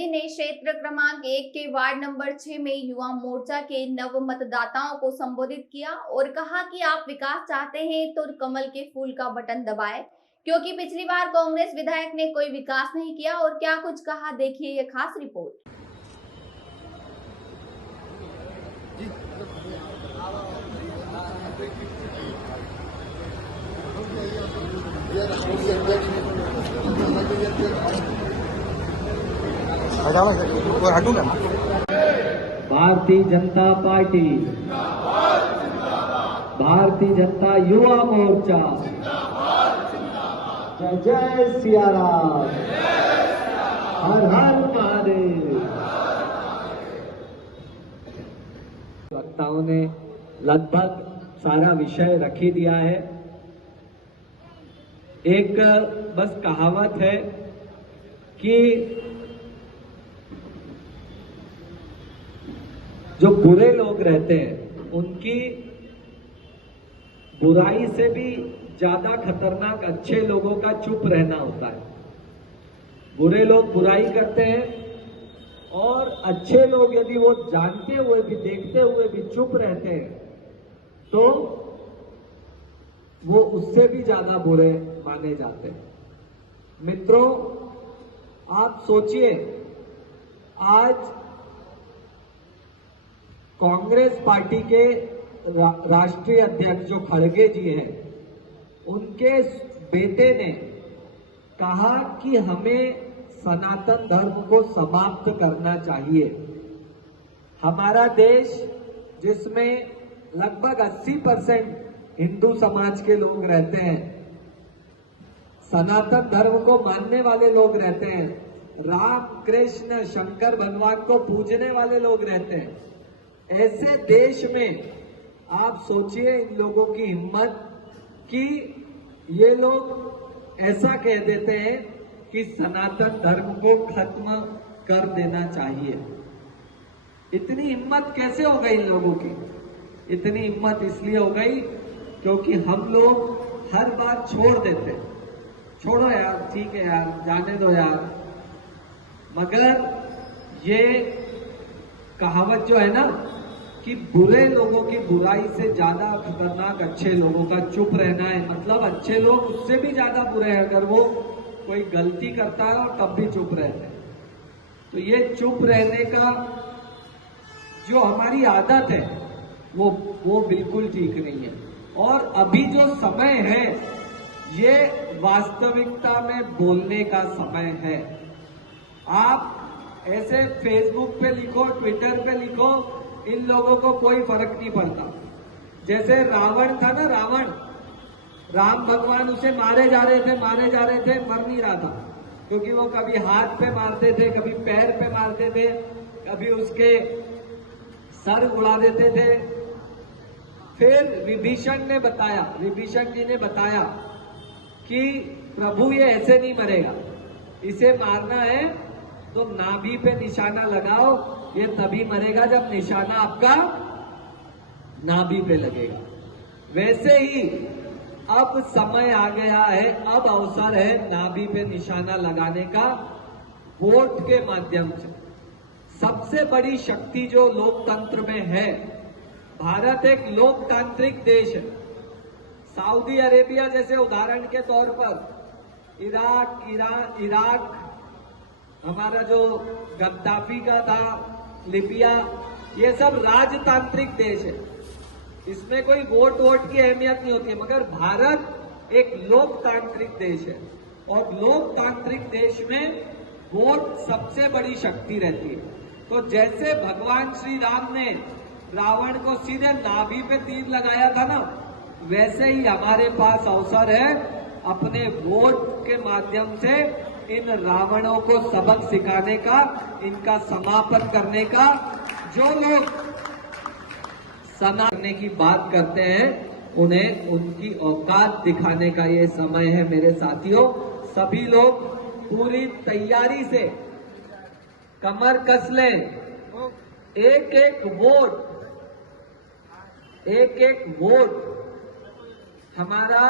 खड़गे ने क्षेत्र क्रमांक 1 के वार्ड नंबर 6 में युवा मोर्चा के नव मतदाताओं को संबोधित किया और कहा कि आप विकास चाहते हैं तो कमल के फूल का बटन दबाएं, क्योंकि पिछली बार कांग्रेस विधायक ने कोई विकास नहीं किया। और क्या कुछ कहा, देखिए ये खास रिपोर्ट। हटूंगा। भारतीय जनता पार्टी, भारतीय जनता युवा मोर्चा, जय जय सिया राम, हर हर महादेव। वक्ताओं ने लगभग सारा विषय रख ही दिया है। एक बस कहावत है कि जो बुरे लोग रहते हैं उनकी बुराई से भी ज्यादा खतरनाक अच्छे लोगों का चुप रहना होता है। बुरे लोग बुराई करते हैं और अच्छे लोग यदि वो जानते हुए भी, देखते हुए भी चुप रहते हैं तो वो उससे भी ज्यादा बुरे माने जाते हैं। मित्रों, आप सोचिए, आज कांग्रेस पार्टी के राष्ट्रीय अध्यक्ष जो खड़गे जी हैं, उनके बेटे ने कहा कि हमें सनातन धर्म को समाप्त करना चाहिए। हमारा देश, जिसमें लगभग 80% हिंदू समाज के लोग रहते हैं, सनातन धर्म को मानने वाले लोग रहते हैं, राम कृष्ण शंकर भगवान को पूजने वाले लोग रहते हैं, ऐसे देश में आप सोचिए इन लोगों की हिम्मत कि ये लोग ऐसा कह देते हैं कि सनातन धर्म को खत्म कर देना चाहिए। इतनी हिम्मत कैसे हो गई इन लोगों की? इतनी हिम्मत इसलिए हो गई क्योंकि हम लोग हर बार छोड़ देते, छोड़ो यार, ठीक है यार, जाने दो यार। मगर ये कहावत जो है ना कि बुरे लोगों की बुराई से ज्यादा खतरनाक अच्छे लोगों का चुप रहना है, मतलब अच्छे लोग उससे भी ज्यादा बुरे हैं अगर वो कोई गलती करता है और तब भी चुप रहते हैं। तो ये चुप रहने का जो हमारी आदत है वो बिल्कुल ठीक नहीं है। और अभी जो समय है ये वास्तविकता में बोलने का समय है। आप ऐसे फेसबुक पे लिखो, ट्विटर पे लिखो, इन लोगों को कोई फर्क नहीं पड़ता। जैसे रावण था ना, रावण, राम भगवान उसे मारे जा रहे थे, मर नहीं रहा था, क्योंकि वो कभी हाथ पे मारते थे, कभी पैर पे मारते थे, कभी उसके सर उड़ा देते थे। फिर विभीषण जी ने बताया कि प्रभु ये ऐसे नहीं मरेगा, इसे मारना है तो नाभि पे निशाना लगाओ, ये तभी मरेगा जब निशाना आपका नाभि पे लगेगा। वैसे ही अब समय आ गया है, अब अवसर है नाभि पे निशाना लगाने का वोट के माध्यम से। सबसे बड़ी शक्ति जो लोकतंत्र में है, भारत एक लोकतांत्रिक देश है। सऊदी अरेबिया जैसे उदाहरण के तौर पर इराक, ईरान, इराक, हमारा जो गद्दाफी का था, लिबिया, ये सब राजतांत्रिक देश है। इसमें कोई वोट की अहमियत नहीं होती है। मगर भारत एक लोकतांत्रिक देश है और लोकतांत्रिक देश में वोट सबसे बड़ी शक्ति रहती है। तो जैसे भगवान श्री राम ने रावण को सीधे नाभि पे तीर लगाया था ना, वैसे ही हमारे पास अवसर है अपने वोट के माध्यम से इन रावणों को सबक सिखाने का, इनका समापन करने का। जो लोग सनातन की बात करते हैं उन्हें उनकी औकात दिखाने का ये समय है मेरे साथियों। सभी लोग पूरी तैयारी से कमर कस लें। एक एक वोट हमारा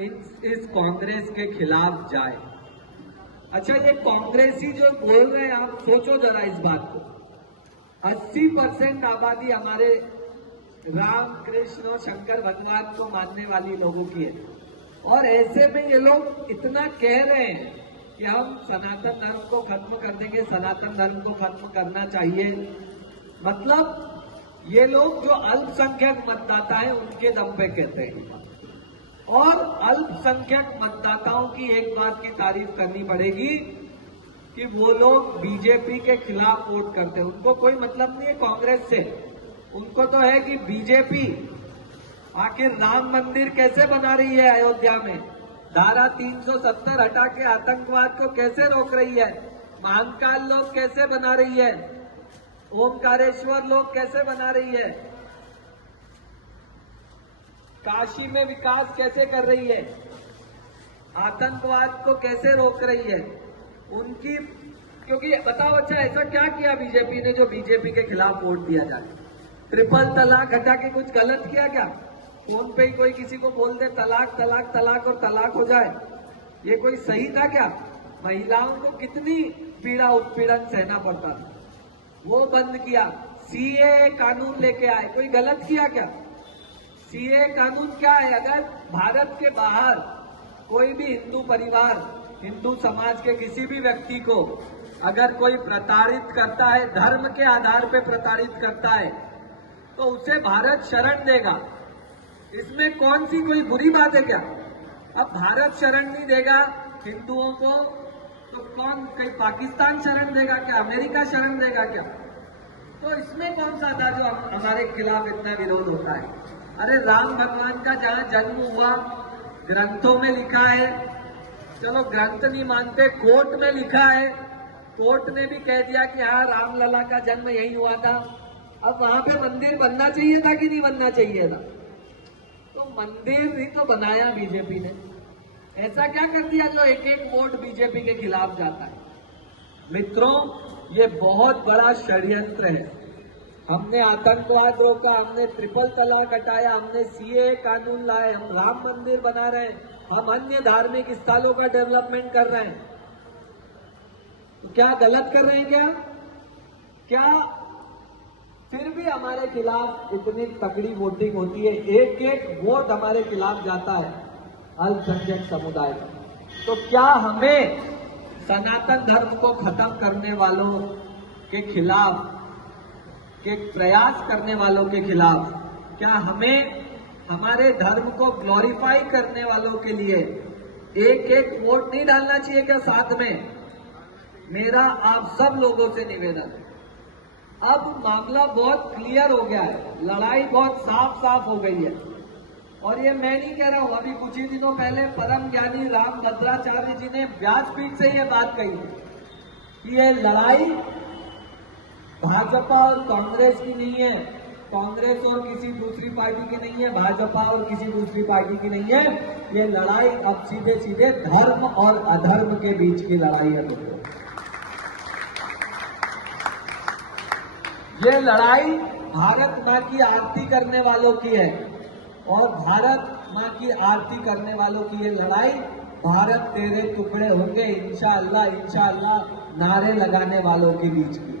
इस कांग्रेस के खिलाफ जाए। अच्छा, ये कांग्रेसी जो बोल रहे हैं, आप सोचो जरा इस बात को। 80% आबादी हमारे राम कृष्ण और शंकर भगवान को मानने वाली लोगों की है, और ऐसे में ये लोग इतना कह रहे हैं कि हम सनातन धर्म को खत्म कर देंगे, सनातन धर्म को खत्म करना चाहिए। मतलब ये लोग जो अल्पसंख्यक मतदाता है उनके दम पे कहते हैं। और अल्पसंख्यक मतदाताओं की एक बात की तारीफ करनी पड़ेगी कि वो लोग बीजेपी के खिलाफ वोट करते हैं। उनको कोई मतलब नहीं है कांग्रेस से, उनको तो है कि बीजेपी आखिर राम मंदिर कैसे बना रही है अयोध्या में, धारा 370 हटा के आतंकवाद को कैसे रोक रही है, महाकाल लोक कैसे बना रही है, ओमकारेश्वर लोक कैसे बना रही है, काशी में विकास कैसे कर रही है, आतंकवाद को कैसे रोक रही है उनकी। क्योंकि बताओ अच्छा, ऐसा क्या किया बीजेपी ने जो बीजेपी के खिलाफ वोट दिया जाए? ट्रिपल तलाक हटा के कुछ गलत किया क्या? फोन पे ही कोई किसी को बोल दे तलाक तलाक तलाक और तलाक हो जाए, ये कोई सही था क्या? महिलाओं को कितनी पीड़ा उत्पीड़न सहना पड़ता था, वो बंद किया। सीए कानून लेके आए, कोई गलत किया क्या? सीए कानून क्या है? अगर भारत के बाहर कोई भी हिंदू परिवार, हिंदू समाज के किसी भी व्यक्ति को अगर कोई प्रताड़ित करता है, धर्म के आधार पे प्रताड़ित करता है, तो उसे भारत शरण देगा। इसमें कौन सी कोई बुरी बात है क्या? अब भारत शरण नहीं देगा हिंदुओं को, तो कौन, कहीं पाकिस्तान शरण देगा क्या? अमेरिका शरण देगा क्या? तो इसमें कौन सा था जो हमारे खिलाफ इतना विरोध होता है? अरे राम भगवान का जहां जन्म हुआ ग्रंथों में लिखा है, चलो ग्रंथ नहीं मानते, कोर्ट में लिखा है, कोर्ट ने भी कह दिया कि हाँ रामलला का जन्म यही हुआ था। अब वहां पे मंदिर बनना चाहिए था कि नहीं बनना चाहिए था? तो मंदिर ही तो बनाया बीजेपी ने। ऐसा क्या कर दिया जो एक एक वोट बीजेपी के खिलाफ जाता है? मित्रों, ये बहुत बड़ा षड्यंत्र है। हमने आतंकवाद रोका, हमने ट्रिपल तलाक हटाया, हमने सीए कानून लाए, हम राम मंदिर बना रहे हैं, हम अन्य धार्मिक स्थलों का डेवलपमेंट कर रहे हैं। तो क्या गलत कर रहे हैं क्या फिर भी हमारे खिलाफ इतनी तकड़ी वोटिंग होती है, एक एक वोट हमारे खिलाफ जाता है अल्पसंख्यक समुदाय का। तो क्या हमें सनातन धर्म को खत्म करने वालों के खिलाफ, के प्रयास करने वालों के खिलाफ, क्या हमें हमारे धर्म को ग्लोरीफाई करने वालों के लिए एक एक वोट नहीं डालना चाहिए क्या साथ में? मेरा आप सब लोगों से निवेदन है, अब मामला बहुत क्लियर हो गया है, लड़ाई बहुत साफ साफ हो गई है। और ये मैं नहीं कह रहा हूं, अभी कुछ ही दिनों पहले परम ज्ञानी रामभद्राचार्य जी ने व्यासपीठ से ये बात कही कि ये लड़ाई भाजपा और कांग्रेस की नहीं है, कांग्रेस और किसी दूसरी पार्टी की नहीं है, भाजपा और किसी दूसरी पार्टी की नहीं है, ये लड़ाई अब सीधे सीधे धर्म और अधर्म के बीच की लड़ाई है। ये लड़ाई भारत मां की आरती करने वालों की है, और भारत मां की आरती करने वालों की ये लड़ाई भारत तेरे टुकड़े होंगे इंशाअल्लाह इंशाअल्लाह नारे लगाने वालों के बीच की।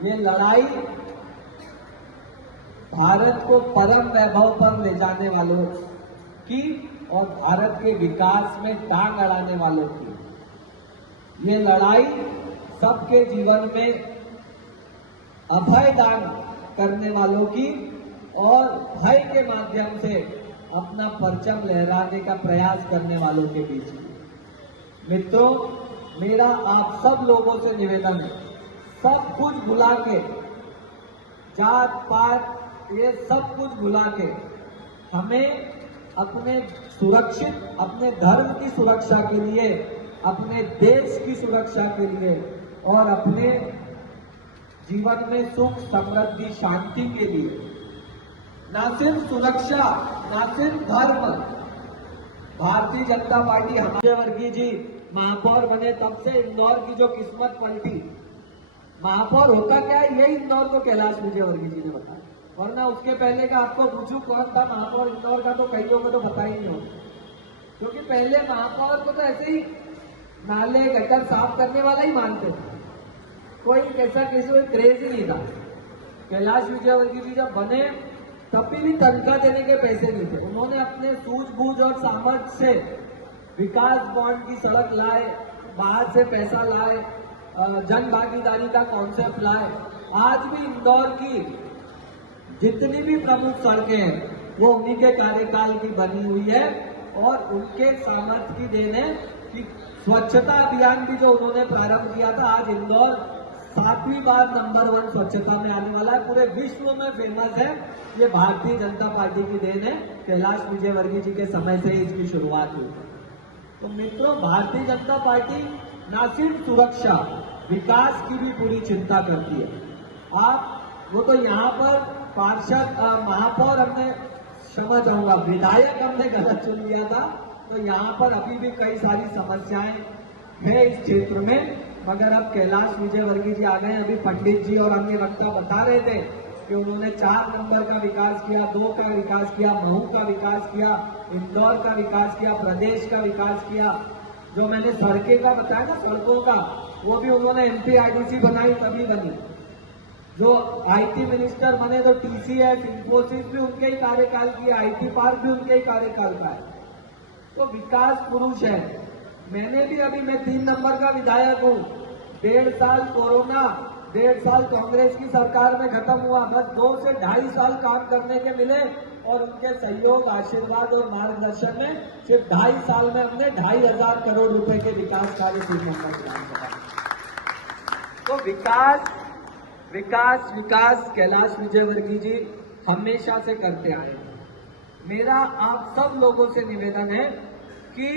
ये लड़ाई भारत को परम वैभव पर ले जाने वालों की और भारत के विकास में टांग अड़ाने वालों की। ये लड़ाई सबके जीवन में अभय दान करने वालों की और भय के माध्यम से अपना परचम लहराने का प्रयास करने वालों के बीच में। मित्रों, मेरा आप सब लोगों से निवेदन है, सब कुछ भुला के, जात पात ये सब कुछ भुला के, हमें अपने सुरक्षित, अपने धर्म की सुरक्षा के लिए, अपने देश की सुरक्षा के लिए और अपने जीवन में सुख समृद्धि शांति के लिए, ना सिर्फ सुरक्षा, ना सिर्फ धर्म, भारतीय जनता पार्टी, विजय वर्गीय जी महापौर बने तब से इंदौर की जो किस्मत पलटी। महापौर होता क्या है, यही इंदौर को कैलाश विजय वर्गीय जी ने बताया, वरना उसके पहले का आपको पूछूं कौन था महापौर इंदौर का, तो कईयों को तो पता ही नहीं होगा, क्योंकि पहले महापौर को तो ऐसे ही नाले गटर साफ करने वाला ही मानते थे, कोई कैसा किसी को क्रेज ही नहीं था। कैलाश विजयवर्गीय जी जब बने तब भी तनख्वाह देने के पैसे नहीं थे। उन्होंने अपने सूझबूझ और सामर्थ्य से विकास बॉन्ड की सड़क लाए, बाहर से पैसा लाए, जन भागीदारी का कॉन्सेप्ट लाए। आज भी इंदौर की जितनी भी प्रमुख सड़कें हैं वो उन्हीं के कार्यकाल की बनी हुई है और उनके सामर्थ्य की देन है कि स्वच्छता अभियान भी जो उन्होंने प्रारंभ किया था, आज इंदौर 7वीं बार नंबर 1 स्वच्छता में आने वाला है। पूरे विश्व में फेमस है। ये भारतीय जनता पार्टी की देन है। कैलाश विजयवर्गीय जी के समय से ही इसकी शुरुआत हुई। तो मित्रों, भारतीय जनता पार्टी न सिर्फ सुरक्षा, विकास की भी पूरी चिंता करती है। वो तो यहाँ पर पार्षद महापौर हमने, क्षमा चाहूंगा, विधायक हमने गलत चुन लिया था। तो यहाँ पर अभी भी कई सारी समस्याएं हैं इस क्षेत्र में, मगर अब कैलाश विजयवर्गीय जी आ गए। अभी पंडित जी और अन्य वक्ता बता रहे थे कि उन्होंने 4 नंबर का विकास किया, 2 का विकास किया, महू का विकास किया, इंदौर का विकास किया, प्रदेश का विकास किया। जो मैंने सड़कें का बताया ना, सड़कों का, वो भी उन्होंने MPRDC बनाई तभी बनी। जो IT मिनिस्टर बने तो TCS, इंफोसिस भी उनके ही कार्यकाल की, IT पार्क भी उनके ही कार्यकाल का है। तो विकास पुरुष है। मैंने भी अभी, मैं 3 नंबर का विधायक हूँ। 1.5 साल कोरोना, 1.5 साल कांग्रेस की सरकार में खत्म हुआ। बस 2 से 2.5 साल काम करने के मिले और उनके सहयोग, आशीर्वाद और मार्गदर्शन में सिर्फ 2.5 साल में हमने 2,500 करोड़ रुपए के विकास कार्य 3 नंबर विधानसभा। तो विकास विकास विकास कैलाश विजयवर्गीय जी हमेशा से करते आए। मेरा आप सब लोगों से निवेदन है कि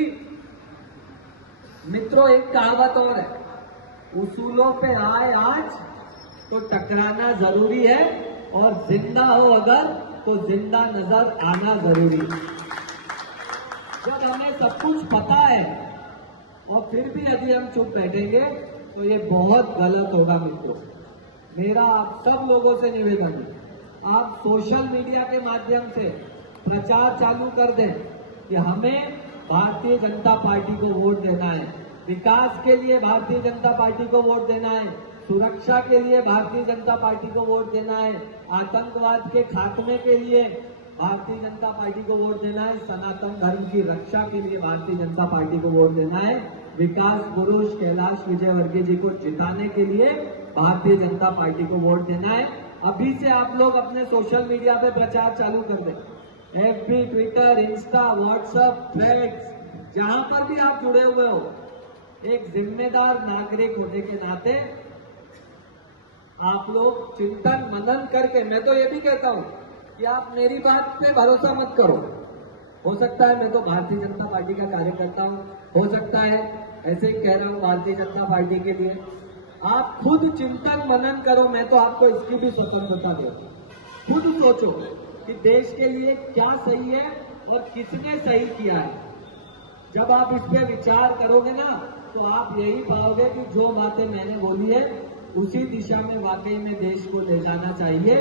मित्रों, एक कहावत और है, उसूलों पे आए आज तो टकराना जरूरी है और जिंदा हो अगर तो जिंदा नजर आना जरूरी है। जब हमें सब कुछ पता है और फिर भी यदि हम चुप बैठेंगे तो ये बहुत गलत होगा। मित्रों, मेरा आप सब लोगों से निवेदन है, आप सोशल मीडिया के माध्यम से प्रचार चालू कर दें कि हमें भारतीय जनता पार्टी को वोट देना है, विकास के लिए भारतीय जनता पार्टी को वोट देना है, सुरक्षा के लिए भारतीय जनता पार्टी को वोट देना है, आतंकवाद के खात्मे के लिए भारतीय जनता पार्टी को वोट देना है, सनातन धर्म की रक्षा के लिए भारतीय जनता पार्टी को वोट देना है, विकास पुरुष कैलाश विजयवर्गीय जी को जिताने के लिए भारतीय जनता पार्टी को वोट देना है। अभी से आप लोग अपने सोशल मीडिया पे प्रचार चालू कर दें। FB, Twitter, Insta, WhatsApp, threads, जहां पर भी आप जुड़े हुए हो, एक जिम्मेदार नागरिक होने के नाते आप लोग चिंतन मनन करके, मैं तो ये भी कहता हूं कि आप मेरी बात पे भरोसा मत करो। हो सकता है मैं तो भारतीय जनता पार्टी का कार्यकर्ता हूं, हो सकता है ऐसे ही कह रहा हूं भारतीय जनता पार्टी के लिए। आप खुद चिंतन मनन करो, मैं तो आपको इसकी भी स्वतंत्रता देता हूं। खुद सोचो कि देश के लिए क्या सही है और किसने सही किया है। जब आप इस पे विचार करोगे ना तो आप यही पाओगे कि जो बातें मैंने बोली है उसी दिशा में वाकई में देश को ले जाना चाहिए,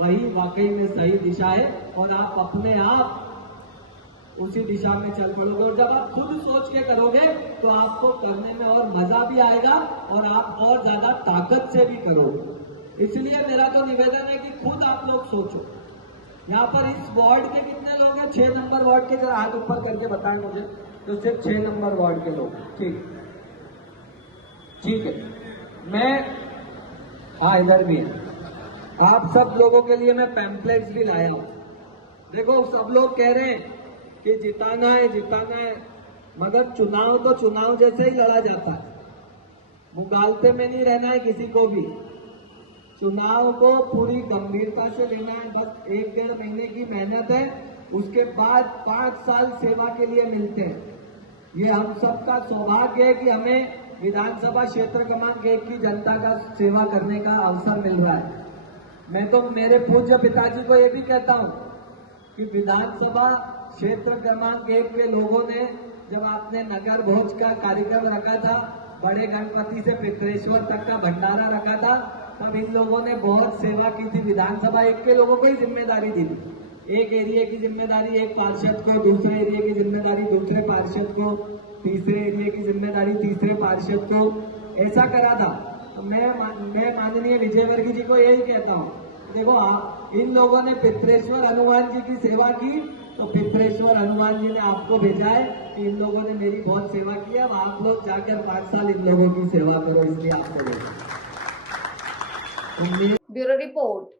वही वाकई में सही दिशा है और आप अपने आप उसी दिशा में चल पड़ोगे। और जब आप खुद सोच के करोगे तो आपको करने में और मजा भी आएगा और आप और ज्यादा ताकत से भी करोगे। इसलिए मेरा तो निवेदन है कि खुद आप लोग सोचो। यहाँ पर इस वार्ड के कितने लोग हैं? 6 नंबर वार्ड के, जरा हाथ ऊपर करके बताएं मुझे। तो सिर्फ 6 नंबर वार्ड के लोग, ठीक है। मैं, हाँ इधर भी है। आप सब लोगों के लिए मैं पैम्पलेट्स भी लाया हूं। देखो, सब लोग कह रहे हैं कि जिताना है, मगर चुनाव तो चुनाव जैसे ही लड़ा जाता है। मुगालते में नहीं रहना है किसी को भी। चुनाव को पूरी गंभीरता से लेना है। बस 1-1.5 महीने की मेहनत है, उसके बाद 5 साल सेवा के लिए मिलते हैं। ये हम सबका सौभाग्य है कि हमें विधानसभा क्षेत्र क्रमांक 1 की जनता का सेवा करने का अवसर मिल रहा है। मैं तो मेरे पूज्य पिताजी को ये भी कहता हूँ कि विधानसभा क्षेत्र क्रमांक 1 के लोगों ने, जब आपने नगर भोज का कार्यक्रम रखा था, बड़े गणपति से पितरेश्वर तक का भंडारा रखा था, तब इन लोगों ने बहुत सेवा की थी। विधानसभा 1 के लोगों को ही जिम्मेदारी दी थी एक एरिया की जिम्मेदारी एक पार्षद को, दूसरे एरिया की जिम्मेदारी दूसरे पार्षद को, तीसरे एरिया की जिम्मेदारी तीसरे पार्षद को, ऐसा करा था। तो मैं माननीय विजयवर्गीय जी को यही कहता हूँ, देखो इन लोगों ने पित्रेश्वर हनुमान जी की सेवा की, तो पित्रेश्वर हनुमान जी ने आपको भेजा है कि इन लोगों ने मेरी बहुत सेवा की है, अब आप लोग जाकर 5 साल इन लोगों की सेवा करो, इसलिए आपको भेजा। Bureau report.